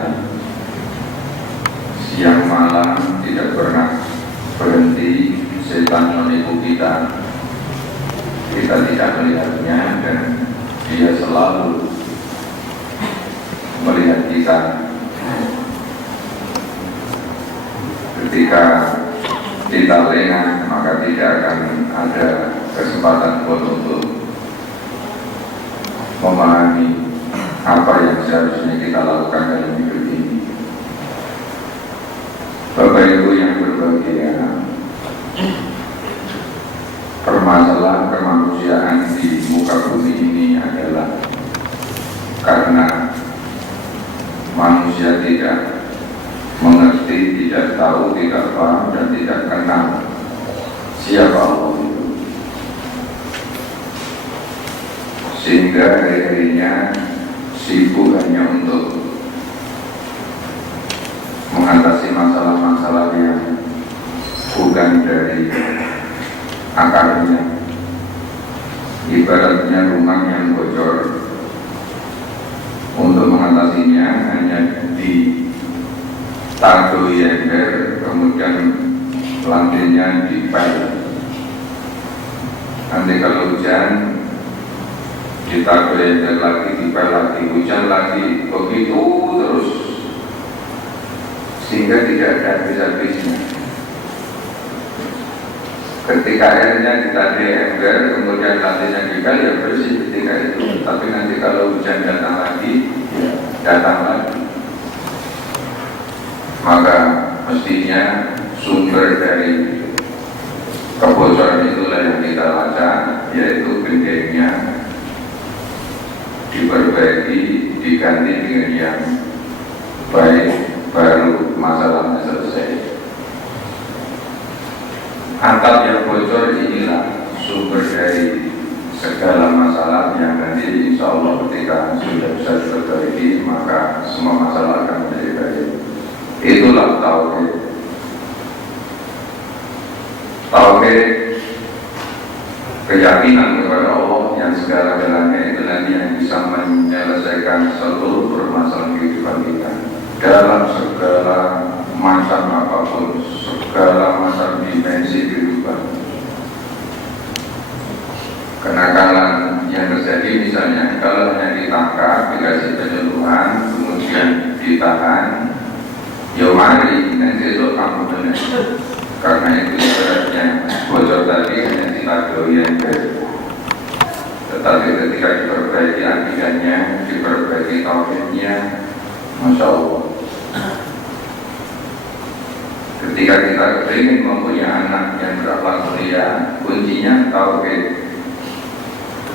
kita siang malam tidak pernah berhenti. Setan menipu kita tidak melihatnya, dan dia selalu melihat kita. Ketika kita lengah, maka tidak akan ada kesempatan untuk memahami apa yang seharusnya kita lakukan dalam hidup ini. Bapak Ibu yang berbahagia, permasalahan kemanusiaan di muka bumi ini adalah karena manusia tidak mengerti, tidak tahu, tidak paham, dan tidak kenal siapa Allah itu, sehingga akhirnya sibuk hanya untuk mengatasi masalah-masalah yang bukan dari akarnya. Ibaratnya rumah yang bocor, untuk mengatasinya hanya ditagoi ember, kemudian lantainya dipel. Nanti kalau hujan ditagoi ember lagi, dipel lagi, hujan lagi, begitu terus, sehingga tidak ada habis-habisnya. Ketika airnya ditagih ember, kemudian lantainya dipel, ya bersih ketika itu. Tapi nanti kalau hujan datang lagi, datang lagi. Maka mestinya sumber dari kebocoran itulah yang kita baca, yaitu gendengnya diperbaiki, diganti dengan yang baik, baru masalahnya selesai. Atap yang bocor inilah sumber dari segala masalah yang nanti insya Allah ketika sudah bisa diperbaiki, maka semua masalah akan menjadi baik. Itulah tauhid. Tauhid, keyakinan kepada Allah yang segala-galanya itu nanti yang bisa menyelesaikan seluruh permasalahan kehidupan kita dalam segala macam apapun, segala macam dimensi kehidupan. Kenakalan yang terjadi misalnya kalau hanya ditangkap, dikasih penyuluhan, kemudian ditahan, ya mari nanti besok kamu benar. Karena itu ibaratnya bocor tadi hanya ditagoi ember. Tetapi ketika diperbaiki akidahnya, diperbaiki tauhidnya, Masya Allah. Ketika kita ingin mempunyai anak yang berakhlak mulia, kuncinya tauhid.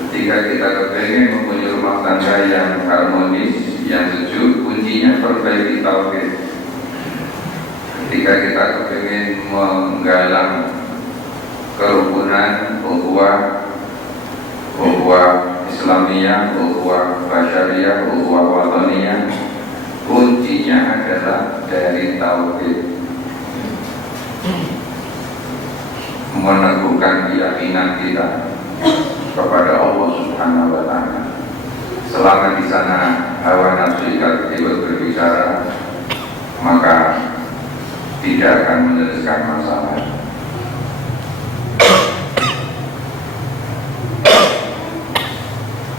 Ketika kita ingin mempunyai rumah tangga yang harmonis, yang sejuk, kuncinya perbaiki tauhid. Ketika kita ingin menggalang kerukunan, ukhuwah Islamiyah, ukhuwah Basyariyah, ukhuwah Wataniyah, kuncinya adalah dari tauhid. Meneguhkan keyakinan kita kepada Allah Subhanahu wa Ta'ala. Selama di sana hawa nafsu ikut berbicara, maka tidak akan menyelesaikan masalah.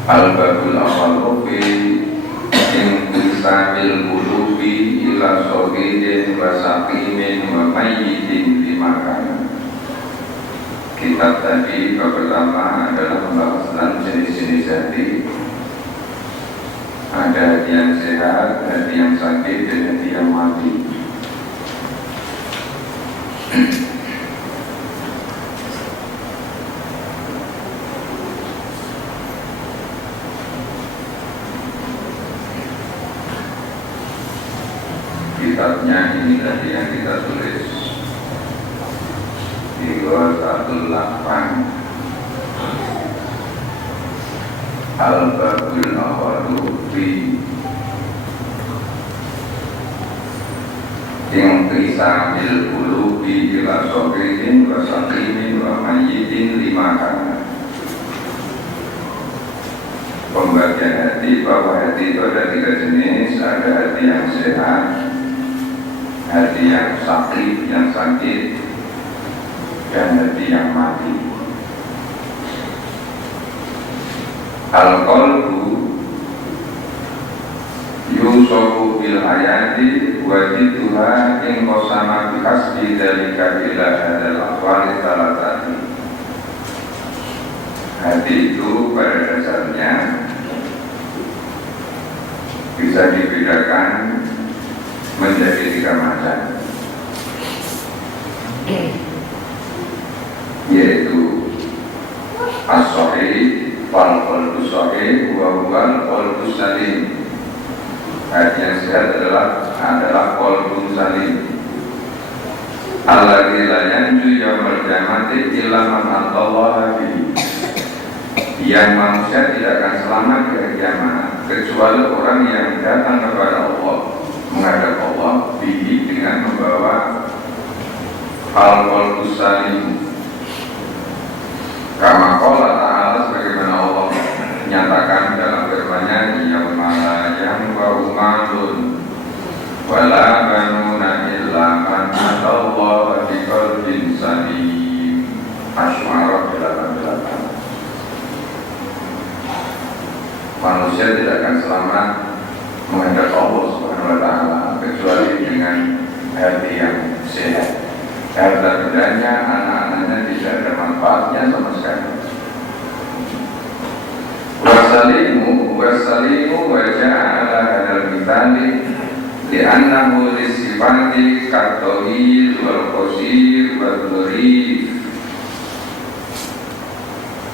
Al-babul awal fi intisamil qulubi ila shahidin wa saqimin wa mayyitin di makan. Kitab tadi bab pertama adalah membahas tentang jenis-jenis hati. Ada hati yang sehat, hati yang sakit, dan hati yang mati. Kitabnya ini tadi yang kita tulis 318 Al-Babul Awalu Fi Intisamil Qulubi ila Sobirin wa Sakimin wa Mayyitin lima kana. Pembagian hati hati bahwa hati itu ada 3 jenis. Ada hati yang sehat, hati yang sakit, dan hati yang mati. Al-qalbu yusofu bil hayati wajituha in qasama bi hasbi dalika ila hadal aqwali salatati. Hati itu pada dasarnya bisa dibedakan menjadi 3 macam, yaitu as-sahih wal qalbu sahih wa huwa qalbu salim. Hati yang sehat adalah qalbu salim. Alladzi la yanju yaumil qiyamati illa man atallaha bihi. Yang manusia tidak akan selamat di hari kiamat kecuali orang yang datang kepada Allah, menghadap Allah bihi dengan membawa qalbu salim. Kama qala ta'ala, sebagaimana Allah menyatakan dalam firman-Nya, yauma la yanfa'u malun wala banuna illa man atallaha biqalbin salim. Asy-Syu'ara 88. Manusia tidak akan selamat menghadap Allah Subhanahu wa taala kecuali dengan hati yang sehat. Harta bendanya, anak-anaknya tidak ada manfaatnya sama sekali. Wasalimu waja'ala hadal mitali li'annahu lisifati katohil wal qasir wal dhurif.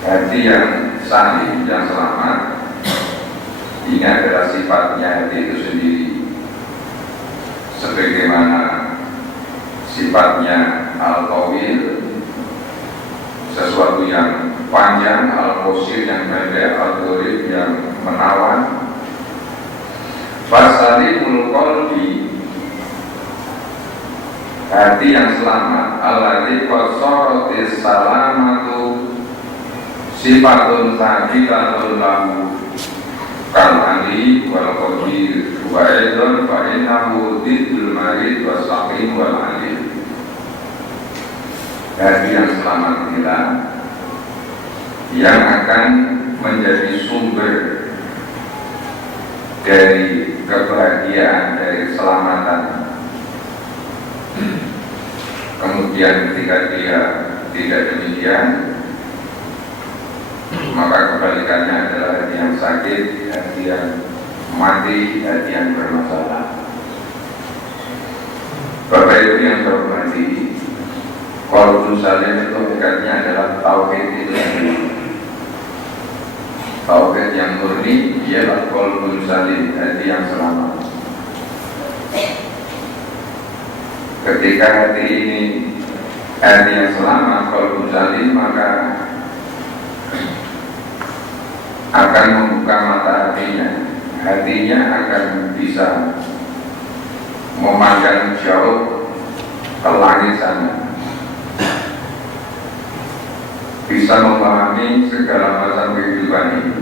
Hati yang salim, yang selamat, ini adalah sifatnya hati itu sendiri, sebagaimana sifatnya al-qawil, sesuatu yang panjang, al-qasir yang pendek, al-dhurif yang menawan. Fasalimul qalbi, hati yang selamat, alladzi qasaratis salamatu sifatun sabiqatun lahu kal-ali wal qadir wa aidan fa innahu diddul marid wa saqim wal alim. Hati yang selamat inilah yang akan menjadi sumber dari kebahagiaan, dari keselamatan. Kemudian ketika dia tidak demikian, maka kebalikannya adalah hati yang sakit, hati yang mati, hati yang bermasalah. Bapak Ibu yang terhormati, qalbu salim itu hakikatnya adalah tauhid itu sendiri. Tauhid yang murni ialah qalbu salim, hati yang selamat. Ketika hati ini hati yang selamat, qalbu salim, maka akan membuka mata hatinya. Hatinya akan bisa memandang jauh ke langit sana, bisa memahami segala macam kehidupan ini.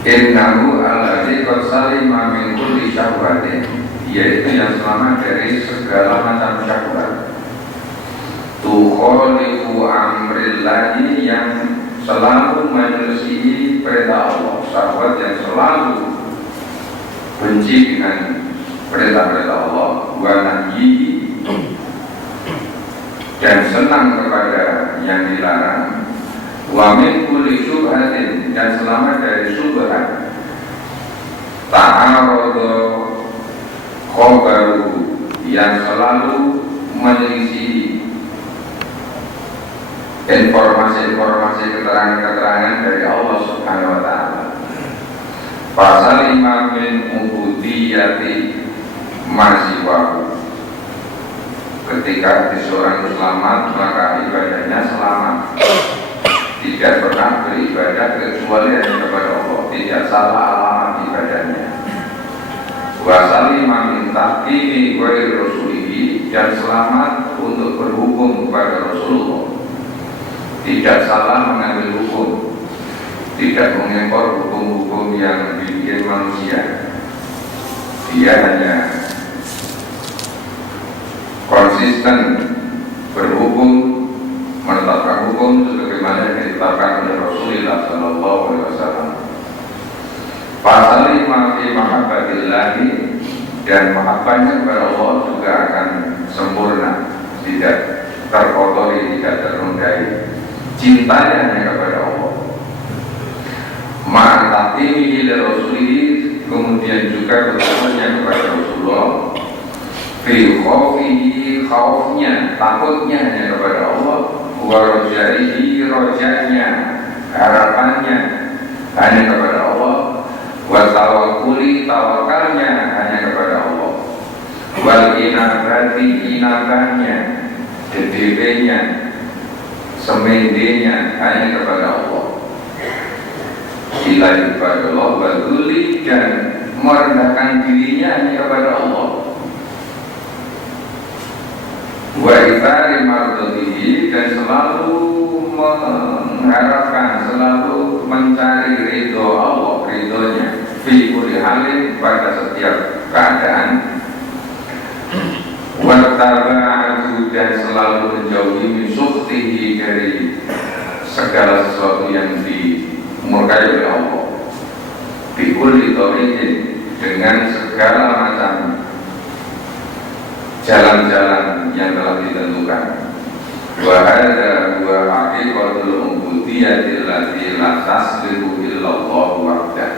Innahu alladzi qad salima min kulli syahwatin, yaitu yang selamat dari segala macam syahwat. Tukhalifu amrillahi, yang selalu menyelisihi perintah Allah. Syahwat yang selalu benci dengan perintah-perintah Allah, wa nahyihi, dan senang kepada yang dilarang. Wa min kulli syubhatin, dan selamat dari syubhat. Ta'arada khabaru, yang selalu menyelisihi informasi-informasi, keterangan-keterangan dari Allah Subhanahu wa ta'ala. Fasalima min ubudiyati masiwahu, ketika seorang selamat, maka ibadahnya selamat, tidak pernah beribadah kecuali hanya kepada Allah, tidak salah alamat ibadahnya. Wasalima min tahkimi ghairi rasulihi, dan selamat untuk berhukum kepada Rasulullah, tidak salah mengambil hukum, tidak mengekor hukum-hukum yang bikin manusia. Dia hanya konsisten berhukum, menetapkan hukum sebagaimana yang ditetapkan oleh Rasulullah SAW. Pasal 5 fi mahabbatillahi, dan mahabbahnya kepada Allah juga akan sempurna, tidak terkotori, tidak ternodai. Cintanya hanya kepada Allah. Ma'ataqimihi li Rasulih, kemudian juga bertakutnya kepada Rasulullah. Fi khawfihi, khawfnya, takutnya hanya kepada Allah. Wa rojaihi, rojanya, harapannya hanya kepada Allah. Wa tawakkuli, tawakalnya hanya kepada Allah. Wal inabati, inabahnya, dedebenya, semendenya hanya kepada Allah. Ilahi kepada Allah. Wa dhuli, dan merendahkan dirinya hanya kepada Allah. Wa ithari mardatihi, dan selalu mengharapkan, selalu mencari ridho Allah, ridhonya fi kulli halin, pada setiap keadaan. Wa taba'atu, dan selalu menjauhi min sukhtihi, dari segala sesuatu yang dimurkai oleh Allah. Fi kulli thariqin, dengan segala macam jalan-jalan yang telah ditentukan. Wa hadza huwa haqiqatul ubudiyyati allati la tasbiqu illallah wahdah.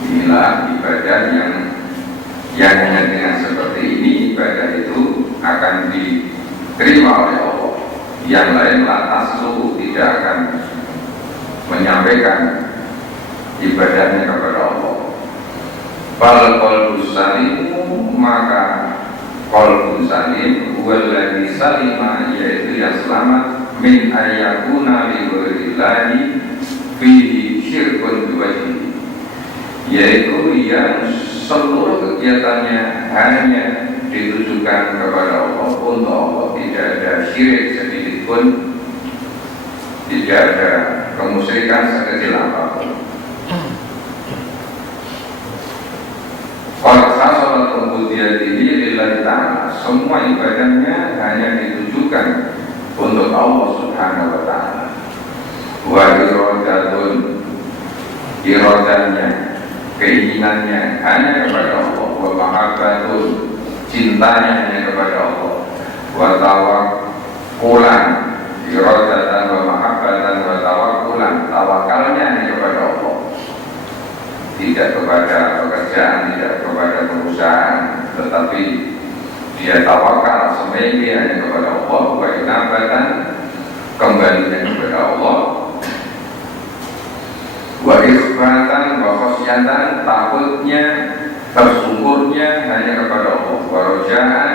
Inilah ibadah yang hanya dengan seperti ini ibadah itu akan diterima oleh Allah. Yang lain la tasluhu, tidak akan menyampaikan ibadahnya kepada Allah. Fal qalbu salimu, maka qalbu salim walladzi salima, yaitu yang selamat min ayyakuna li ghairillahi fihi syirkun biwajhi, yaitu yang seluruh kegiatannya hanya ditujukan kepada Allah, untuk Allah, tidak ada syirik sedikit pun, tidak ada kemusyrikan sekecil apapun. Qad hasalat ubudiyyatihi lillahi ta'ala, semua ibadahnya hanya ditujukan untuk Allah Subhanahu wa ta'ala. Wa iradatun, iradanya, keinginannya hanya kepada Allah. Wa mahabbatun, cintanya hanya kepada Allah. Wa tawakkulan, iradatan wa mahabbatan wa tawakkulan, tawakalnya hanya kepada Allah, tidak kepada pekerjaan, tidak kepada perusahaan, tetapi dia tawakal semedi hanya kepada Allah. Wa inabatan, kembalinya kepada Allah. Wa ikhbatan wa khosyatan, takutnya, tersungkurnya hanya kepada Allah. Wa rojaan,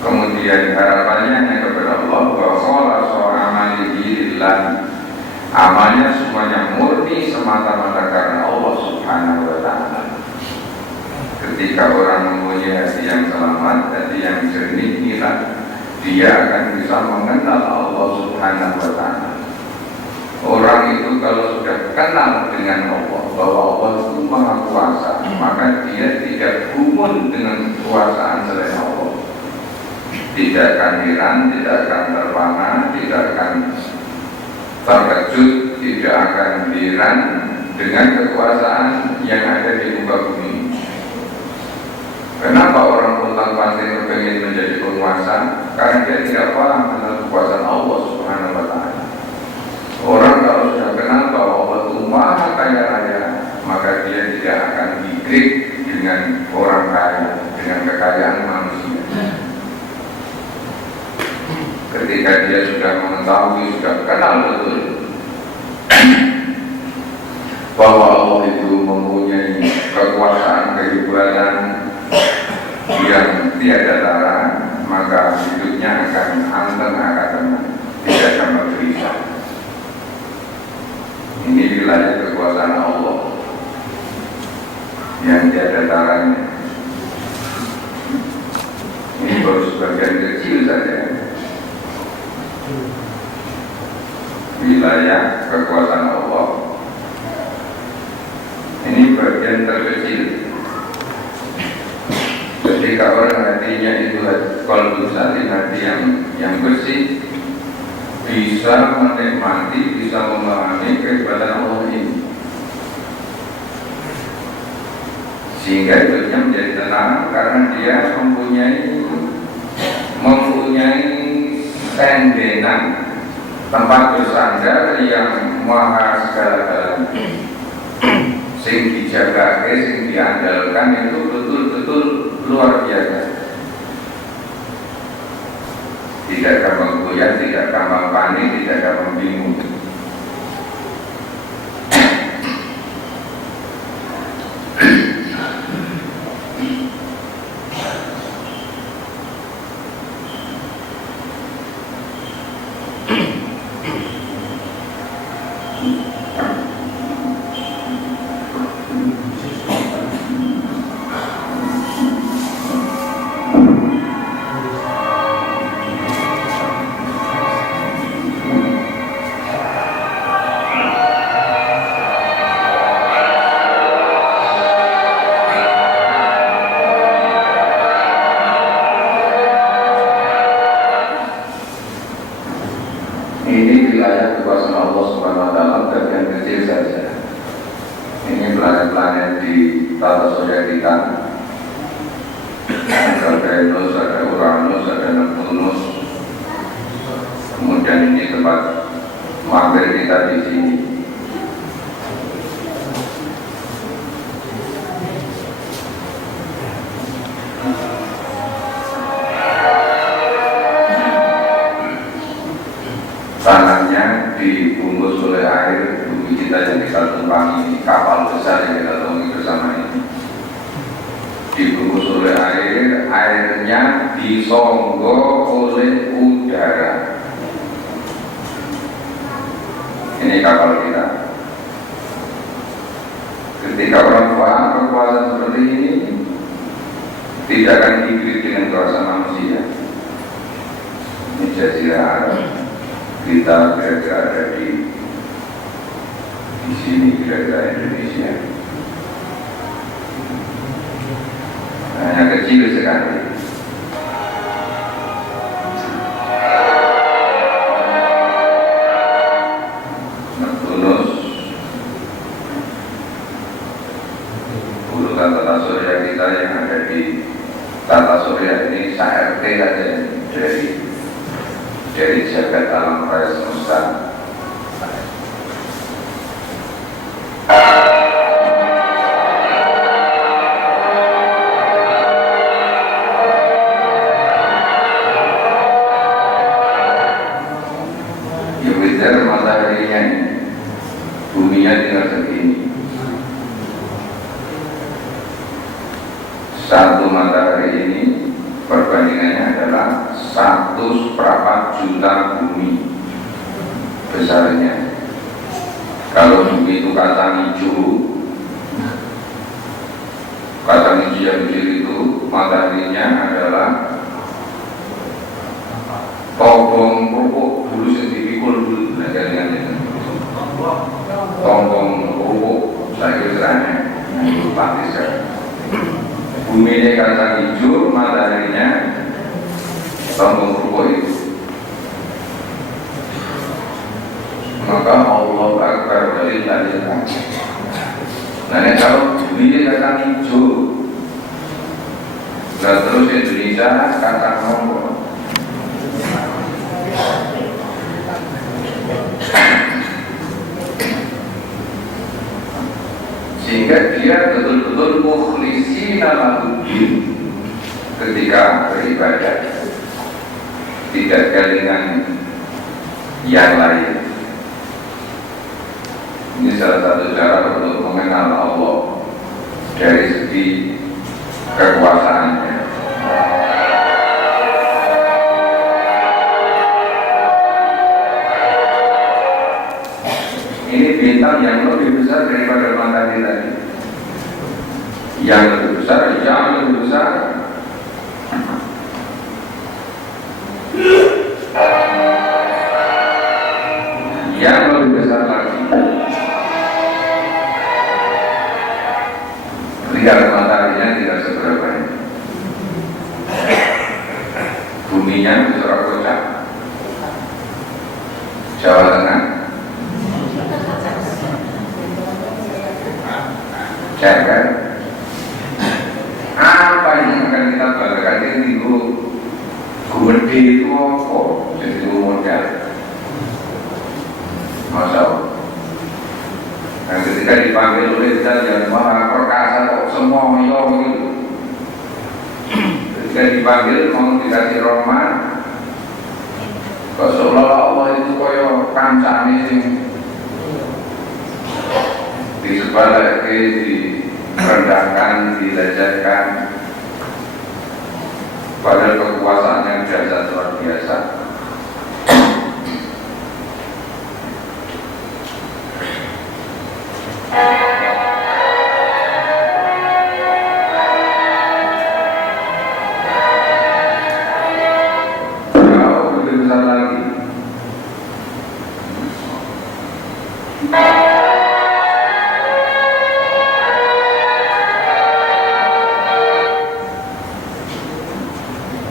kemudian harapannya hanya kepada Allah. Wa kholasa amalihi lillah, amalnya semuanya murni semata-mata karena Allah Subhanahu wa ta'ala. Ketika orang mempunyai hati yang selamat, hati yang jernih, dia akan bisa mengenal Allah Subhanahu wa ta'ala. Orang itu kalau sudah kenal dengan Allah, bahwa Allah itu Maha Kuasa, maka dia tidak gumun dengan kekuasaan selain Allah. Tidak akan heran, tidak akan terpana, tidak akan terkejut, tidak akan heran dengan kekuasaan yang ada di muka bumi. Kenapa orang pontang-panting ingin menjadi penguasa? Karena dia tidak paham tentang kekuasaan Allah Subhanahu wa ta'ala. Orang kalau sudah kenal bahwa Allah itu Maha Kaya Raya, maka dia tidak akan digrik dengan orang kaya, dengan kekayaan manusia. Ketika dia sudah mengetahui, sudah kenal betul bahwa Allah itu mempunyai kekuasaan, kehebatan yang tiada tara, maka hidupnya akan anteng, akan tenang, tidak akan bergelisah. Ini wilayah kekuasaan Allah yang tiada taranya. Ini baru sebagian kecil saja. wilayah kekuasaan Allah. Ini bagian terkecil. Ketika orang hatinya itu qalbu salim, hati yang bersih, bisa menikmati, bisa memahami keberadaan Allah ini, sehingga hidupnya menjadi tenang karena dia mempunyai tendenan, tempat bersandar yang maha segala-galanya, sing dijagake, sing diandalkan itu betul-betul luar biasa. Tidak gampang goyah, tidak gampang panik, tidak gampang bingung. Ini wilayah kekuasaan Allah Subhanahu wa Ta'ala, bagian kecil saja. Ini planet-planet di tata surya kita. Ada Venus, ada Uranus, ada Neptunus. Kemudian ini tempat mampir kita di sini. Tanahnya dibungkus oleh air, bumi kita yang kita tumpangi, kapal besar yang kita tumpangi bersama ini dibungkus oleh air, airnya disonggo oleh udara. Ini kapal kita. Ketika orang paham kekuasaan seperti ini, tidak akan hibrid dengan kuasa manusia. Ini Jazirah Arab. Kita kira-kira ada di sini, kira-kira Indonesia. Hanya kecil sekali. Neptunus, urutan tata surya kita yang ada di tata surya ini SRT aja dari jagat alam raya semesta. Jupiter mataharinya ini, buminya tinggal segini. Satu matahari ini perbandingannya adalah 1/4 juta bumi besarnya. Kalau bumi itu kacang hijau yang kecil itu, mataharinya adalah tombong kerupuk dulu sendiri dulu belajar dengan tombong kerupuk saya kira praktis kan. Bumi ini kacang hijau, mataharinya tombong kerupuk itu. Maka Allah Akbar walillahilhamd. Nah, kalau bumi ini kacang hijau, nah terus Indonesia kacang nombor. Sehingga dia betul-betul mukhlishina lahuddin ketika beribadah, tidak dengan yang lain. Ini salah satu cara untuk mengenal Allah dari segi kekuasaannya. Ini bintang yang lebih besar daripada matahari tadi. Yang lebih besar, yang Sinar mataharinya tidak seberapa. Buminya Musara Kocak, Jawa Tengah, Jagar. Apa yang akan kita balakan ini gede itu apa? Jadi itu modal. Masya Allah. Nah, ketika dipanggil oleh kita yang maha perkasa kok semua ngiyong gitu. Ketika dipanggil mau dikasih rahmat, kok seolah Allah itu koyo kancane sing disebalake, direndahkan, dilejatkan. Padahal kekuasaan yang dahsyat luar biasa.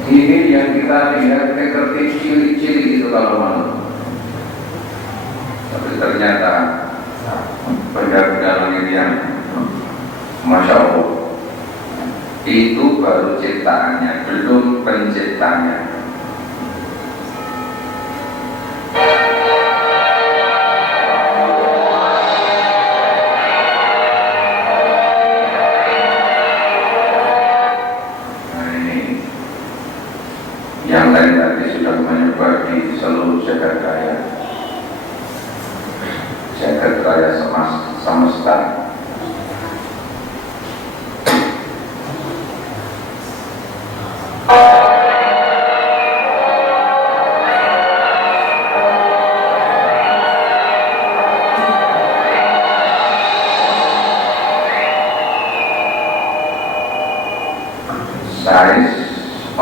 Ini yang kita lihat seperti ciri-ciri itu kalau malu. Tapi ternyata benda-benda langit yang Masya Allah itu baru ciptaannya, belum penciptanya. Yang lain tadi sudah menyebar di seluruh jagat raya, semesta. Size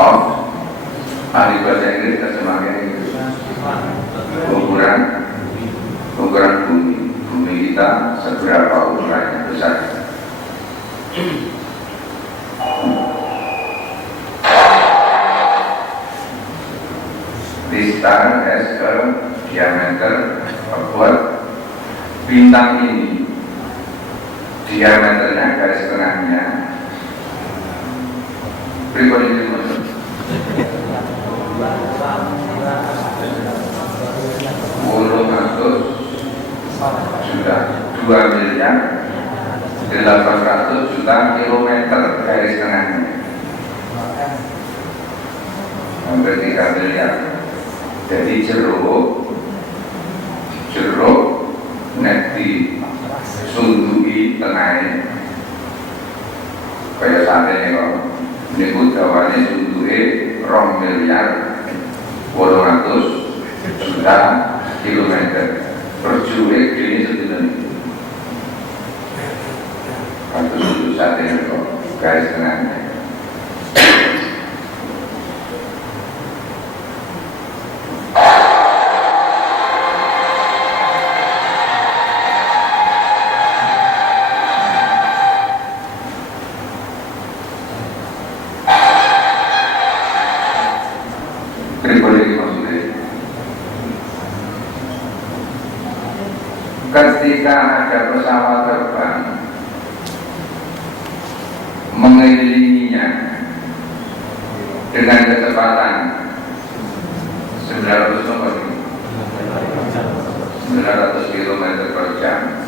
of ahli bahasa Inggris terjemahkan ukuran bumi kita seberapa ukurannya besar. This star has a diameter about bintang ini diameternya garis tengahnya berapa ini maksud? Sudah 2.800.000.000 kilometer garis tengahnya, hampir 3 miliar. Jadi jeruk nek di sunduki tengahnya kayak sate ini kok niku dawane sunduke 2.800.000.000 kilometer. Berjulik ini sebenarnya kasus untuk sate ini kok garis tengahnya. Ketika ada pesawat terbang mengelilinginya dengan kecepatan 900 km per jam,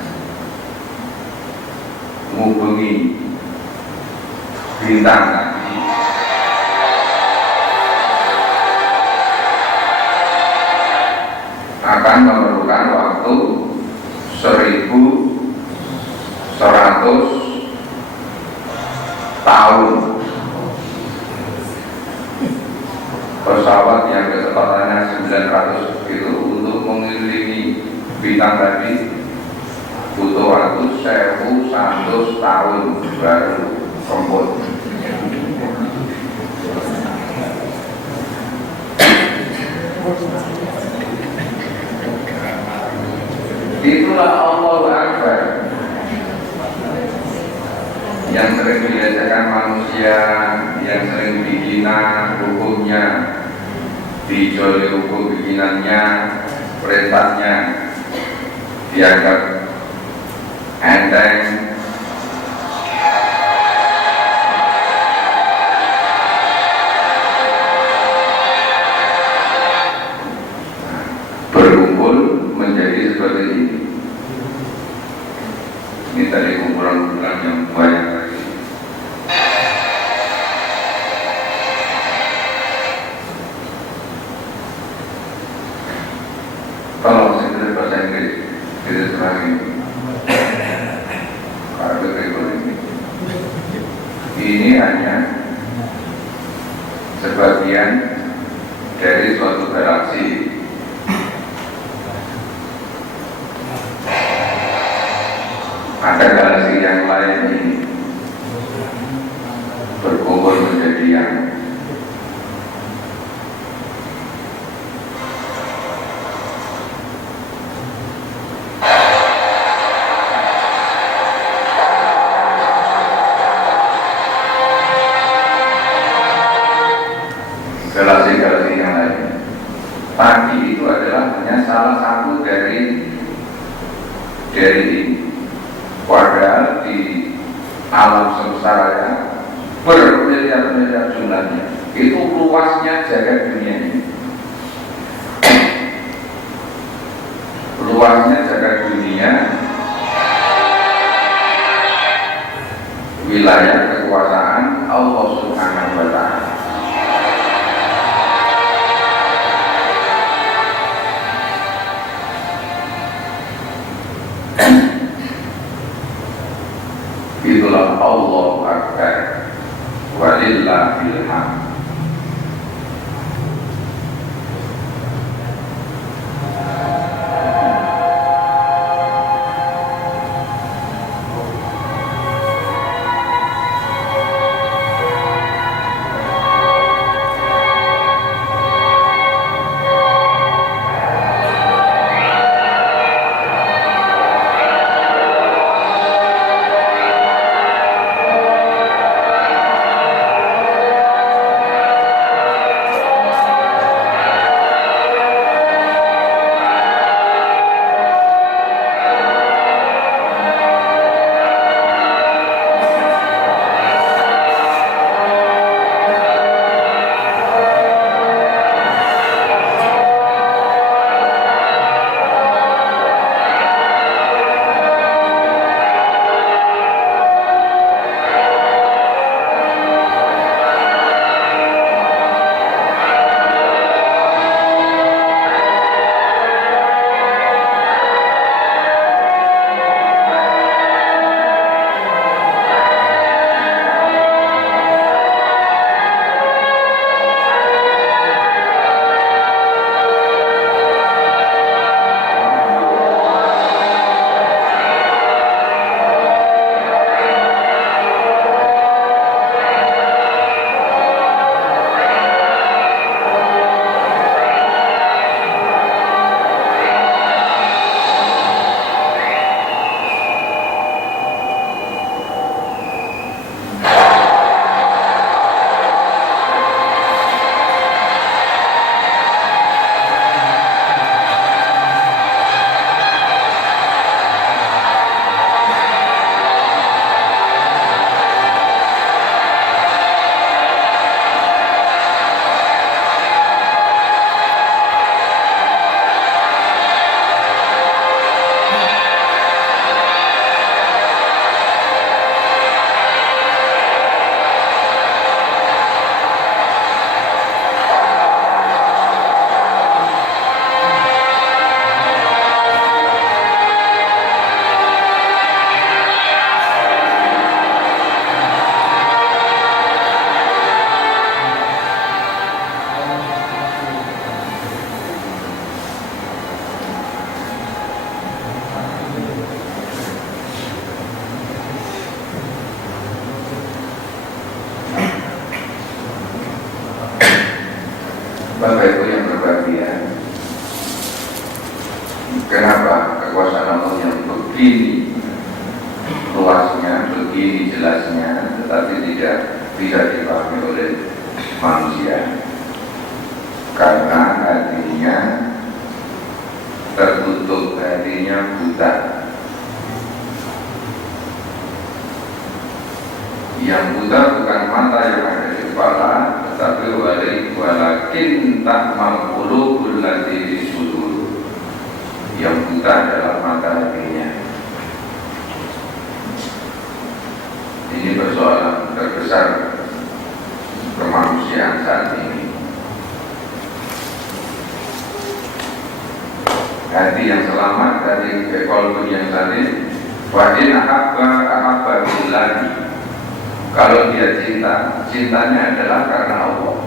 menghubungi bintang tadi, akan memerlukan waktu 1.100 tahun. Pesawat yang kecepatannya 900 itu untuk mengelilingi bintang tadi butuh waktu 1.100 tahun baru kemput. Itulah Allahu Akbar yang sering mengajarkan manusia yang sering dihina hukumnya, dijoli hukum bikinannya, perintahnya dianggap enteng, berkumpul menjadi seperti ini. Ini tadi kumpulan-kumpulan yang banyak lagi. Kalau saya bahasa Inggris, kita serangi karena berikut ini. Ini hanya sebagian dari suatu galaksi. Ada galaksi yang lain ini berkumpul menjadi yang galaksi-galaksi yang lain. Tadi itu adalah hanya salah satu dari ini. Padahal di alam semesta raya bermiliar-miliar jumlahnya. Itu luasnya jagat dunia ini. Luasnya jagat dunia, wilayah kekuasaan Allah Subhanahu wa Ta'ala. Itulah Allahu Akbar walillahil hamd. Bapak Ibu yang berbahagia, kenapa kekuasaan Allah yang begini luasnya, begini jelasnya, tetapi tidak bisa dipahami oleh manusia karena hatinya tertutup, hatinya buta. Yang buta bukan mata yang ada di kepala, tetapi walakin ta'mal qulubul lati fi sudur. Yang buta adalah mata hatinya. Ini persoalan terbesar kemanusiaan saat ini. Hati yang selamat dari kolbu yang salim. Wajin ahabba billahi. Kalau dia cinta, cintanya adalah karena Allah.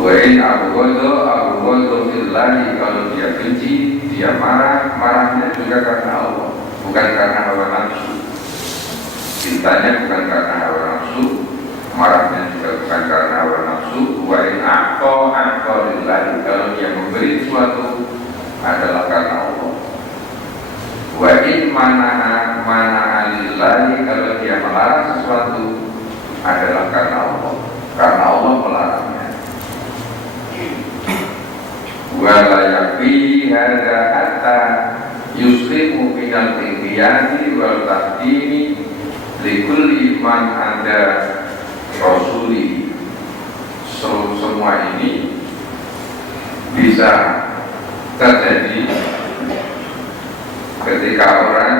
Wa'in abghadu billahi. Kalau dia benci, dia marah, marahnya juga karena Allah, bukan karena hawa nafsu. Cintanya bukan karena hawa nafsu, marahnya juga bukan karena hawa nafsu. Wa'in a'ta billahi. Kalau dia memberi sesuatu adalah karena Allah. Wa'in mana'a lillahi. Kalau dia melarang sesuatu adalah karena Allah melarangnya. Wala yakfi hadza hatta yuslimu minal inqiyadi wal taqdimi likulli man ada rasuli. Semua ini bisa terjadi ketika orang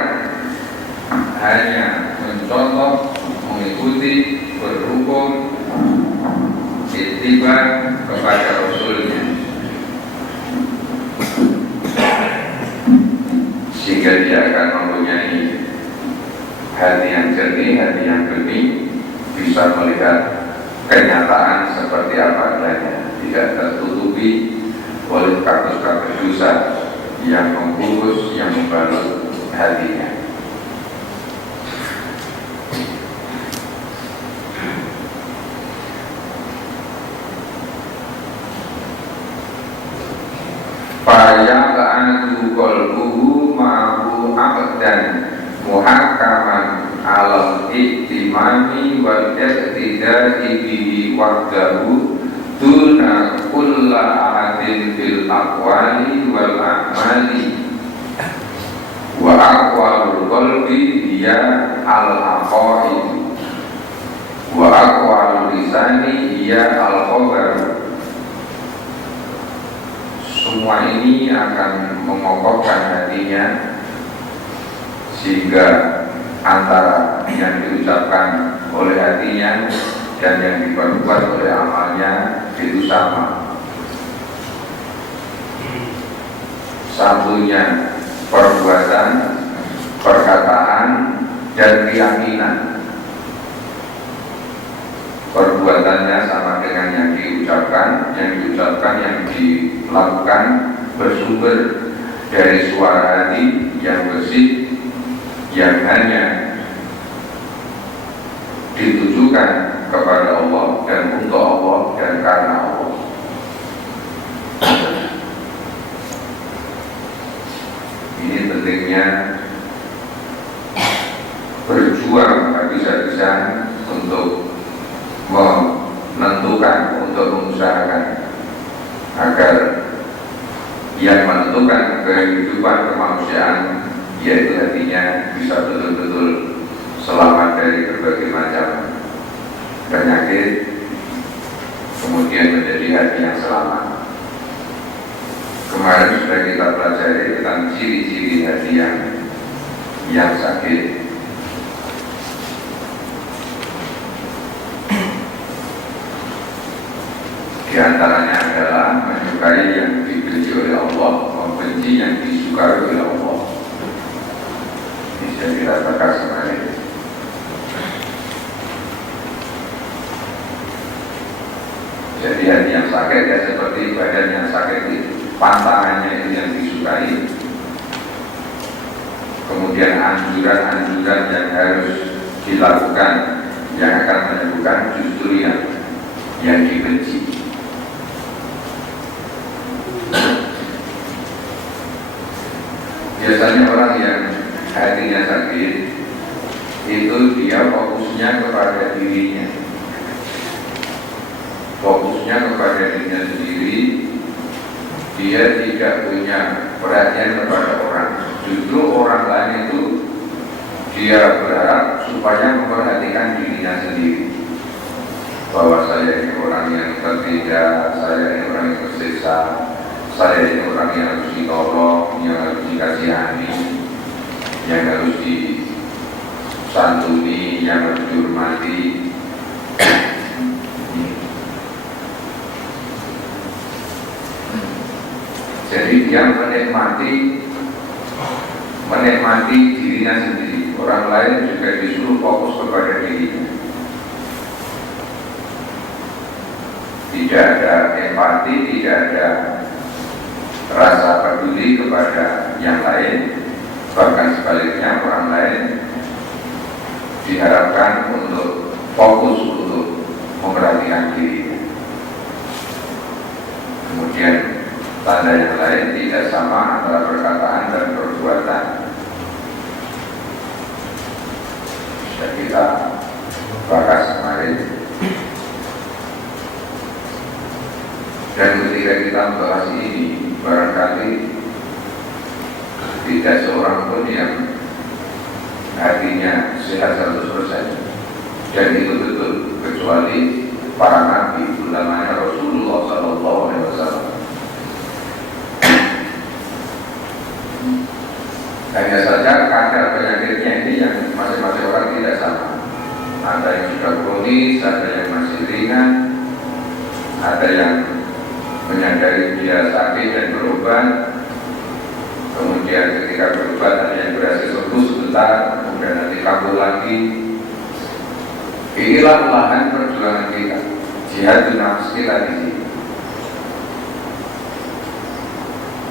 hanya mencontoh, mengikuti, berhukum, ittiba kepada Rasulnya, sehingga dia akan mempunyai hati yang jernih, hati yang bening, bisa melihat kenyataan seperti apa adanya, tidak tertutupi oleh kakus-kakus dosa yang membungkus, yang membalut hatinya. Fayaqa'atu qalbuhu ma'hu aqdan muhakkaman alal ihtimami wal iqtidai bihi wahdahu duna kulla ahadin bil aqwali wal a'mali. Wa aqwalul qalbi hiya al-aqaid wa aqwalul lisani hiya al-khabar. Semua ini akan mengokohkan hatinya sehingga antara yang diucapkan oleh hatinya dan yang diperbuat oleh amalnya itu sama. Satunya perbuatan, perkataan, dan keyakinan. Perbuatannya sama dengan yang diucapkan, yang dilakukan bersumber dari suara hati yang bersih, yang hanya ditujukan kepada Allah dan untuk Allah dan karena Allah. Ini pentingnya berjuang habis-habisan untuk menentukan, untuk mengusahakan agar yang menentukan kehidupan kemanusiaan, yaitu hatinya, bisa betul-betul selamat dari berbagai macam penyakit, kemudian menjadi hati yang selamat. Kemarin sudah kita pelajari tentang ciri-ciri hati yang sakit. Di antaranya adalah menyukai yang dibenci oleh Allah, membenci yang disukai oleh Allah. Bisa dirasakan sebenarnya. Jadi hati yang sakit ya seperti badan yang sakit itu, pantangannya itu yang disukai. Kemudian anjuran-anjuran yang harus dilakukan yang akan menyembuhkan justru yang dibenci. Biasanya orang yang hatinya sakit itu dia fokusnya kepada dirinya, fokusnya kepada dirinya sendiri. Dia tidak punya perhatian kepada orang. Justru orang lain itu dia berharap supaya memperhatikan dirinya sendiri, bahwa saya ini orang yang tertindas, saya ini orang yang tersiksa, saya ini orang yang harus ditolong, yang harus dikasihani, yang harus disantuni, yang harus dihormati. Jadi dia menikmati dirinya sendiri. Orang lain juga disuruh fokus kepada dirinya. Tidak ada empati, tidak ada rasa peduli kepada yang lain. Bahkan sebaliknya, orang lain diharapkan untuk fokus untuk memperhatikan dirinya. Kemudian tanda yang lain tidak sama antara perkataan dan perbuatan. Sudah kita bahas kemarin. Dan ketika kita membahas ini, barangkali tidak seorang pun yang hatinya sehat 100%. Dan itu betul, kecuali para nabi, ulamanya Rasulullah SAW. Hanya saja kadar penyakitnya ini yang masing-masing orang tidak sama. Ada yang sudah kronis, ada yang masih ringan, ada yang menyadari dia sakit dan berobat. Kemudian ketika berobat ada yang berhasil sembuh sebentar, kemudian nanti kambuh lagi. Inilah lahan perjuangan kita, jihad nafs kita di sini.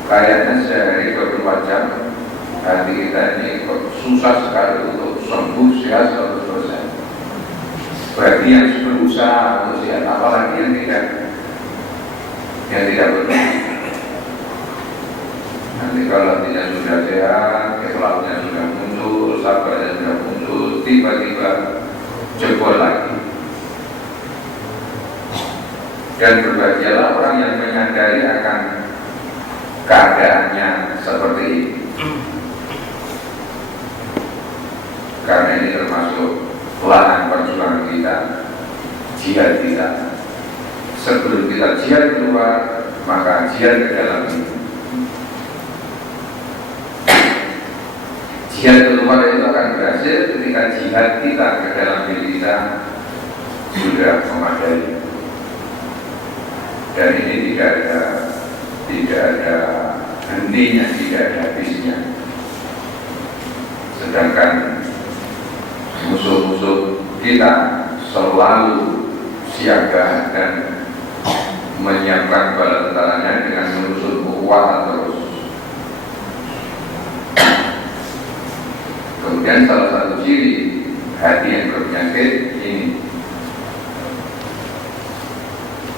Kayaknya sehari 24 jam hati kita ini susah sekali untuk sembuh sehat 100%. Bagi yang berusaha untuk sehat, apalagi yang tidak berusaha. Nanti kalau hatinya sudah sehat, ikhlaknya sudah muncul, sabarnya sudah muncul, tiba-tiba jebol lagi. Dan berbahagialah orang yang menyadari akan keadaannya seperti ini. Karena ini termasuk lahan perjuangan kita, jihad kita. Sebelum kita jihad keluar, maka jihad ke dalam ini. Jihad keluar itu akan berhasil ketika jihad kita ke dalam diri kita sudah memadai. Dan ini tidak ada hentinya, tidak ada habisnya. Sedangkan musuh-musuh kita selalu siaga dan menyiapkan bala tentaranya dengan menusuk kekuatan terus. Kemudian salah satu ciri hati yang berpenyakit ini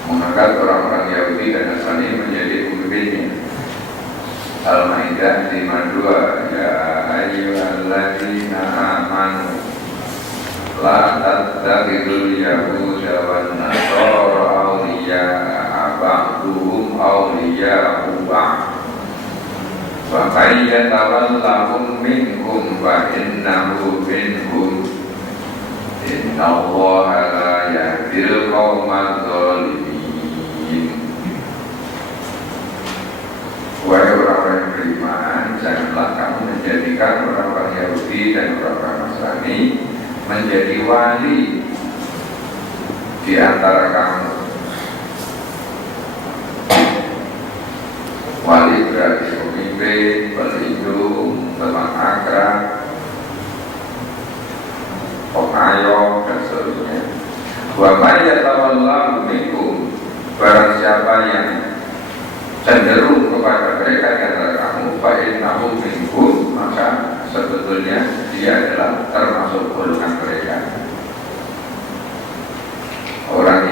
mengangkat orang-orang Yahudi dan Nasrani menjadi pemimpinnya. Al-Maidah 52, ya ayyuhalladzina amanu la tattakhidul yahuda wan nasara awliya'a ba'duhum awliya'u ba'd wa may yatawallahum minkum fa innahu minhum innallaha la yahdil qaumadz dhalimin. Wahai orang-orang yang beriman, janganlah kamu menjadikan orang-orang Yahudi dan orang-orang Nasrani menjadi wali di antara kamu. Wali berarti pemimpin, pelindung, teman akrab, pengayom dan seterusnya. Wa may yatawallahu minkum, barang siapa yang cenderung kepada mereka di antara kamu, fa innahu minkum, maka sebetulnya dia adalah termasuk golongan mereka. Orang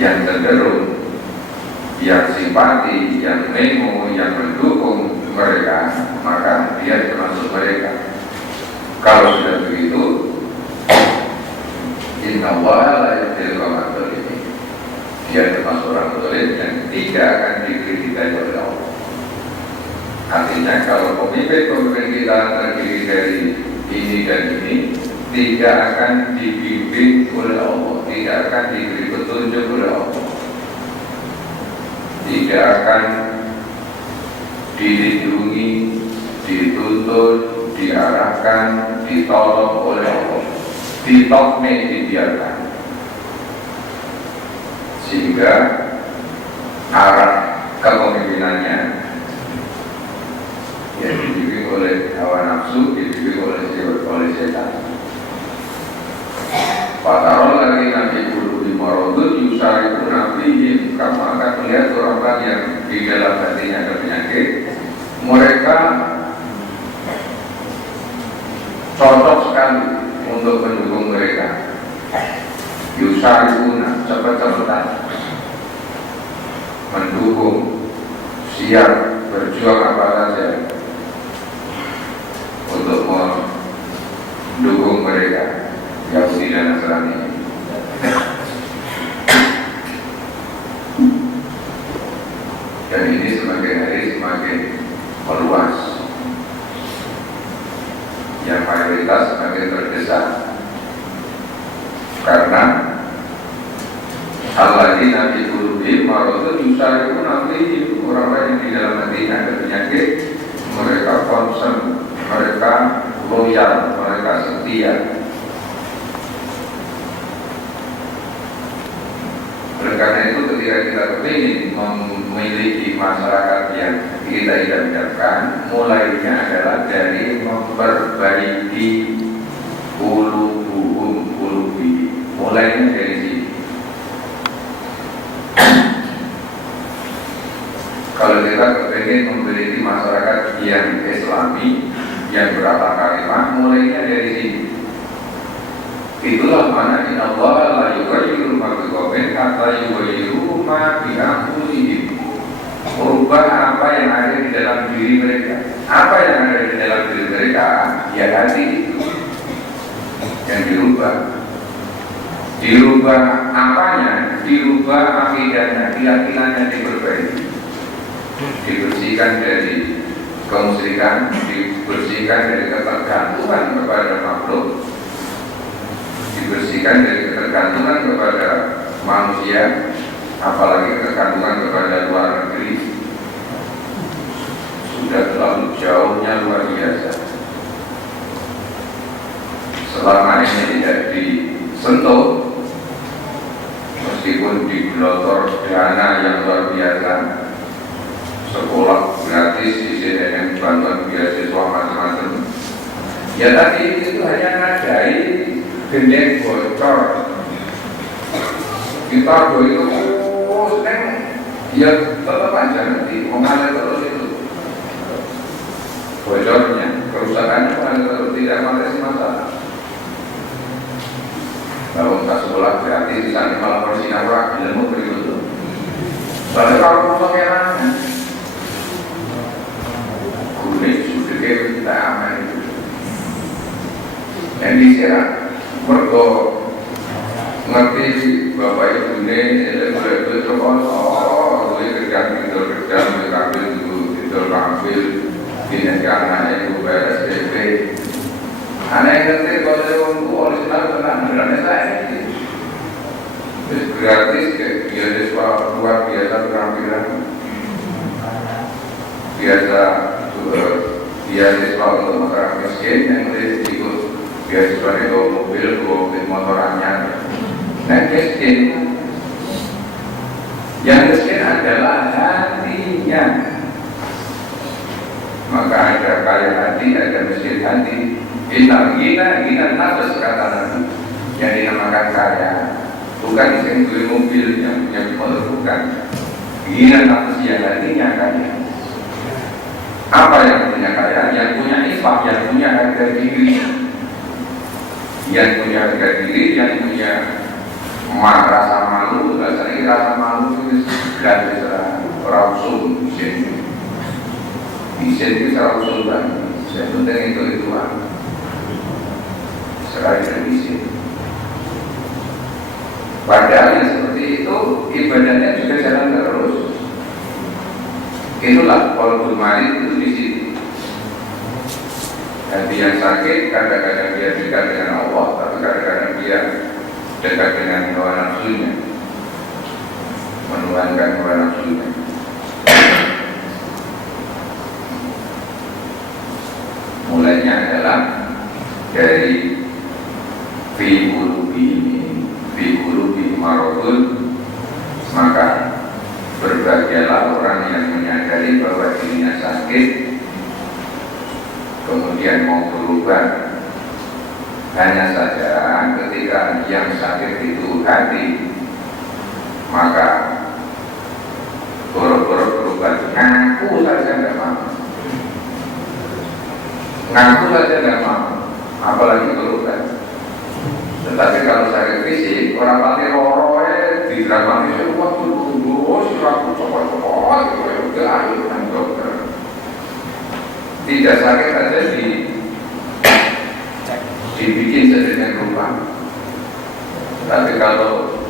yang cenderung, yang simpati, yang nemo, yang mendukung mereka, maka dia termasuk mereka. Kalau sudah begitu, Inna Allah la yahdil qawmal dzalimin. Dia termasuk orang zalim yang tidak akan dikritik oleh Allah. Artinya kalau pemimpin kita terdiri dari ini dan ini, tidak akan dibimbing oleh Allah, tidak akan diberi petunjuk oleh Allah, tidak akan dilindungi, dituntun, diarahkan, ditolong oleh Allah, ditokne, dibiarkan, sehingga arah kepemimpinannya yang dibimbing oleh hawa nafsu, dibimbing oleh setan. Patarol lagi nanti bulu di marodut yusari pun nabi, kamu akan melihat orang-orang yang di dalam hatinya ada penyakit, mereka cocok sekali untuk mendukung mereka. Yusari pun cepat-cepatan mendukung, siap berjuang apa saja untuk mendukung mereka Yahudi dan Nasrani. Dan ini semakin hari semakin meluas, yang mayoritas semakin terdesak karena alladzina fi qulubihim maradun yusari'un amrihim, orang-orang yang di dalam hatinya ada penyakit, mereka concern, mereka loyal, mereka setia. Oleh karena itu ketika kita ingin memiliki masyarakat yang kita idam-idamkan, mulainya adalah dari memperbaiki qulubi, mulainya dari sini. Kalau kita ingin memiliki masyarakat yang Islami, yang berakhlak karimah, mulainya dari sini. Itulah mana inna Allah la yughayyiru ma biqaumin hatta yughayyiru ma bi anfusihim. Merubah apa yang ada di dalam diri mereka. Apa yang ada di dalam diri mereka, ya hati itu yang dirubah. Dirubah apanya? Dirubah akidahnya, keyakinannya diperbaiki. Dibersihkan dari kemusyrikan, dibersihkan dari ketergantungan kepada makhluk, dibersihkan dari ketergantungan kepada manusia, apalagi ketergantungan kepada luar negeri. Sudah terlalu jauhnya luar biasa. Selama ini tidak disentuh, meskipun digelotor dana yang luar biasa, sekolah gratis, ICDN, bantuan beasiswa macam-macam. Ya tadi itu hanya ngadai gendeng bocor. Kita itu seneng, ya tetap aja nanti mengalir terus itu bocornya, kerusakannya mengalir terus, tidak mengatasi masalah. Kalau kita sekolah gratis di sana malah bersinar ilmu berikut. Soalnya kalau ngomong enak, kulit sudah kita aman itu. Yang dikira mergo ngerti bapak ibu ini boleh terus boleh kerja mengambil itu ambil ini anaknya ibu PSDB. Anak yang ngerti kalau saya untuk original benar saya ini gratis beasiswa luar biasa keterampilan biasa beasiswa untuk masyarakat miskin yang ikut beasiswa itu mobil motor anyar. Nah miskin, yang miskin adalah hatinya. Maka ada kaya hati, ada miskin hati. Gina nafas kata Nabi yang dinamakan kaya, bukan yang beli mobil, yang punya motor, bukan. Gina nafas yang hatinya kaya. Apa yang punya kaya? Yang punya infak, yang punya harga diri, yang punya harga diri, yang punya rasa malu. Biasanya rasa malu itu gratis, rausul isin itu rausul banget. Saya penting itu Itulah walaupun mari itu di situ. Hati yang sakit kadang-kadang dia dekat dengan Allah, tapi kadang-kadang dia dekat dengan hawa nafsunya, menuhankan hawa nafsunya. Mulainya adalah dari fi qulubi maradun, maka berbahagialah orang yang menyadari bahwa dirinya sakit, kemudian mau berubah. Hanya saja ketika yang sakit itu hati, maka boro-boro berubah. Ngaku saja tidak mau, apalagi berubah. Tetapi kalau sakit fisik, orang mati loroe di drama itu waktu dulu, siraku copot-copot, itu udah ayo kan dokter. Tidak sakit saja dibikin sedemikian rupa. Tapi kalau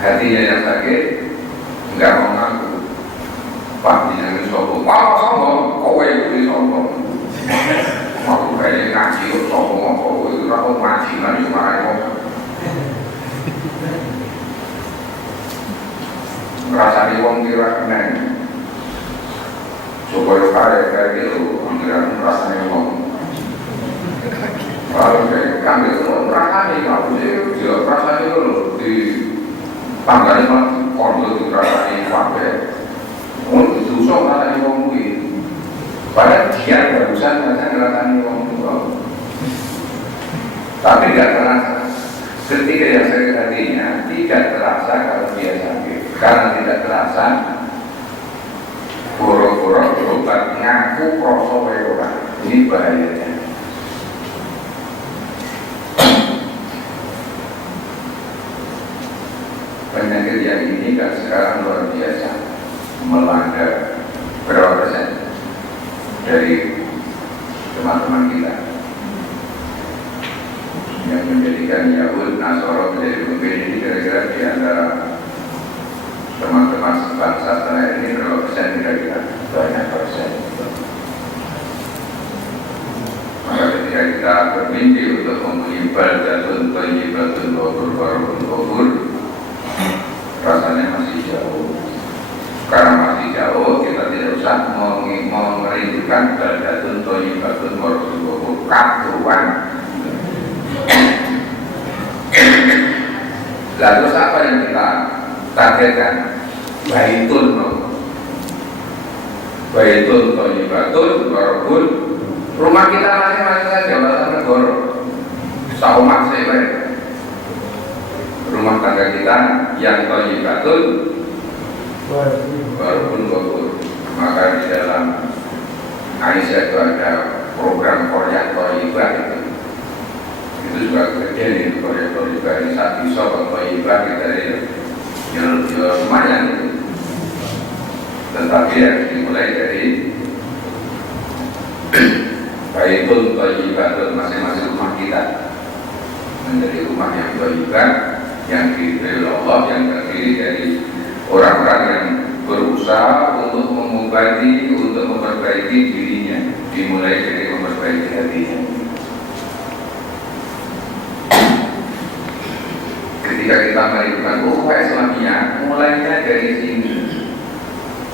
hatinya yang sakit, enggak mau ngaku. Pak dinamik sombong, sombong, kowe itu sombong. Aku kayaknya ngaji kok sombong, kowe itu aku ngaji kan cuma ayo. Rasanya wong kira kena. Supaya kayak gitu, anggaran rasanya wong. Kalau kayak itu rasanya kalau dia rasanya dulu di tanggalnya malah kondo di rasanya pakai. Untuk susah rasanya wong mungkin. Padahal dia barusan rasanya wong tua. Tapi tidak terasa. Ketika yang sakit hatinya tidak terasa kalau dia sakit. Karena tidak terasa, boro-boro berobat ngaku kroso orang. Ini bahayanya. Penyakit yang ini kan sekarang luar biasa, melanda berapa persen dari teman-teman kita yang menjadikan Yahud, Nasoro menjadi pemimpin. Ini kira-kira di antara teman-teman sebangsa tanah ini berapa persen kira-kira? Banyak persen. Maka ketika kita bermimpi untuk mempunyai baldatun thayyibatun wa qurbatun ghafur, rasanya masih jauh. Karena masih jauh, kita tidak usah merindukan baldatun thayyibatun wa qurbatun ghafur kaduan. Lalu apa yang kita targetkan? Baitun thayyibatun wa qurbatun. Rumah kita masing-masing saja Jabatan Negoro. Saumak saya. Rumah tangga kita yang thayyibatun walaupun ghafur. Maka di dalam Aisyah itu ada program Korea Thayyibah itu juga kecil itu Korea Thayyibah ini saat bisa Thayyibah kita ya lumayan itu. Tetapi ya dimulai dari Baitun thayyibatun, masing-masing rumah kita menjadi rumah yang thayyibah, yang diberi Allah, yang terdiri dari orang-orang yang berusaha untuk mengobati, untuk memperbaiki dirinya, dimulai dari memperbaiki hatinya. Ketika kita merindukan ukhuwah Islamiyah, mulainya dari sini.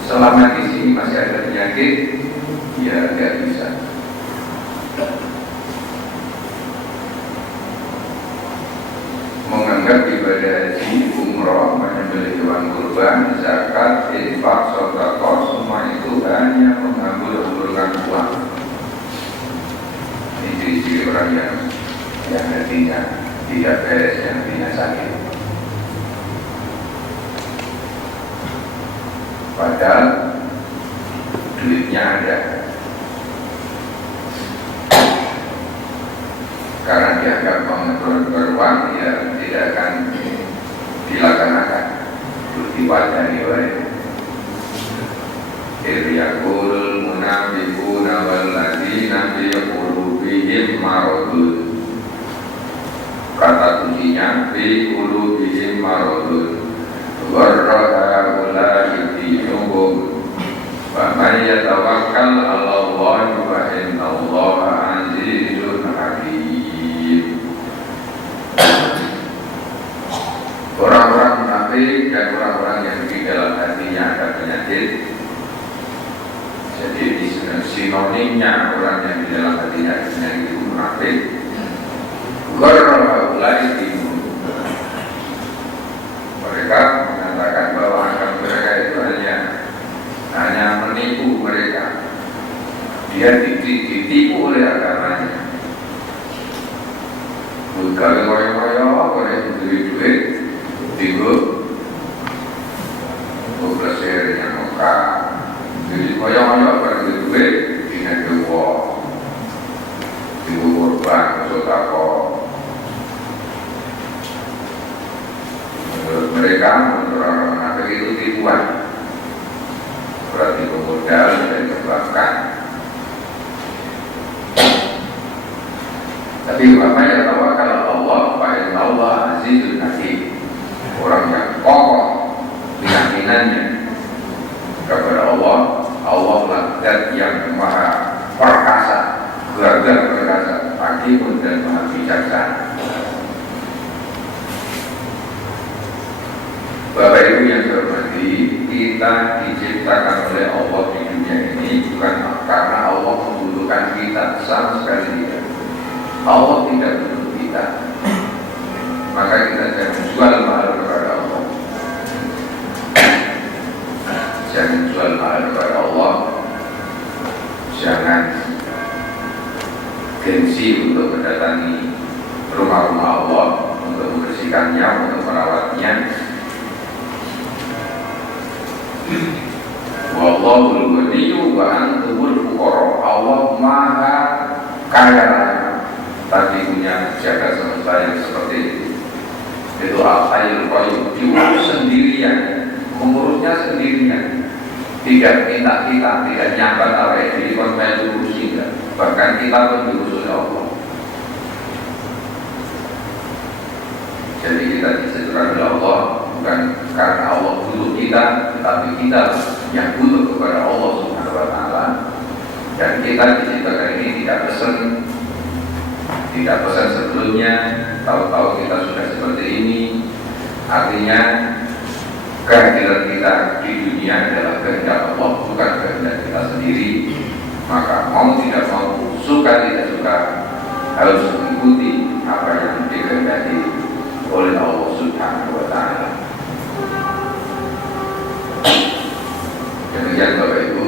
Selama di sini masih ada penyakit, ya tidak bisa. Menganggap ibadah haji, umroh, menyembelih hewan kurban, zakat, infak, sedekah, semua itu hanya menghambur-hamburkan uang. Ini ciri-ciri orang yang hatinya tidak beres, yang hatinya sakit. Padahal duitnya ada. Karena dianggap mengatur uang, ya tidak akan dilaksanakan. Diwajani oleh Iryaqul munafiquna walladzina fi qulubihim maradun. Kata kuncinya fi qulubihim maradun. Warra haula'i dinuhum Wa may yatawakkal 'ala Allah fa innallaha 'azizun hakim. Orang-orang munafik dan orang-orang yang di dalam hatinya ada penyakit. Jadi di sinonimnya orang yang di dalam hatinya ada penyakit itu munafik. Gharrahulai timu. Mereka mengatakan bahwa agama mereka itu hanya menipu mereka. Dia ditipu oleh agamanya. Bukan koyo-koyo, oleh duit-duit, tiga, belasir yang muka. Jadi koyo-koyo, oleh duit, dengan dua, tiga korban, sotako. Menurut mereka, menurut orang munafik itu tipuan. Berarti pemodal dan kebangkan. Tapi Bapak ya tahu kalau Allah, Pak Allah Azizul Hakim, orang yang kokoh keyakinannya kepada Allah, Allah lah zat yang maha perkasa, gagah perkasa, hakim dan maha bijaksana. Bapak Ibu yang dihormati, kita diciptakan oleh Allah di dunia ini bukan karena Allah membutuhkan kita, sama sekali tidak. Allah tidak butuh kita, maka kita jangan jual mahal kepada Allah. Jangan jual mahal kepada Allah. Jangan gengsi untuk mendatangi rumah-rumah Allah, untuk membersihkannya, untuk merawatnya. Wallahul ghaniyyu wa antumul fuqara. Allah maha kaya raya, tapi punya jaga semesta yang seperti itu Al-Hayyul Qayyum, diurus sendirian, mengurusnya sendirian, tidak minta kita, tidak nyambat apa ini kon saya urusi, bahkan kita pun diurus oleh Allah. Jadi kita diciptakan oleh Allah bukan karena Allah butuh kita, tetapi kita yang butuh kepada Allah Subhanahu wa Ta'ala. Dan kita diciptakan ini tidak pesan sebelumnya, tahu-tahu kita sudah seperti ini. Artinya kehadiran kita di dunia adalah kehendak Allah, bukan kehendak kita sendiri. Maka mau tidak mau, suka tidak suka, harus mengikuti apa yang dikehendaki oleh Allah Subhanahu wa Ta'ala. Demikian Bapak Ibu,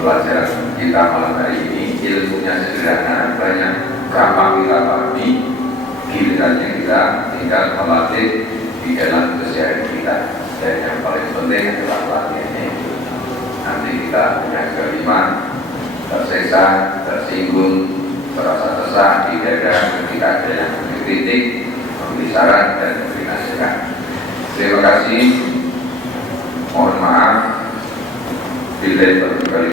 pelajaran kita malam hari ini ilmunya sederhana, banyak, gampang kita pahami. Gilirannya kita tinggal melatih di dalam keseharian kita. Dan yang paling penting adalah latihannya. Nanti kita punya kelima, tersiksa, tersinggung, merasa sesak di dada ketika ada yang mengkritik, memberi saran dan memberi nasihat. Terima kasih. Mohon maaf bila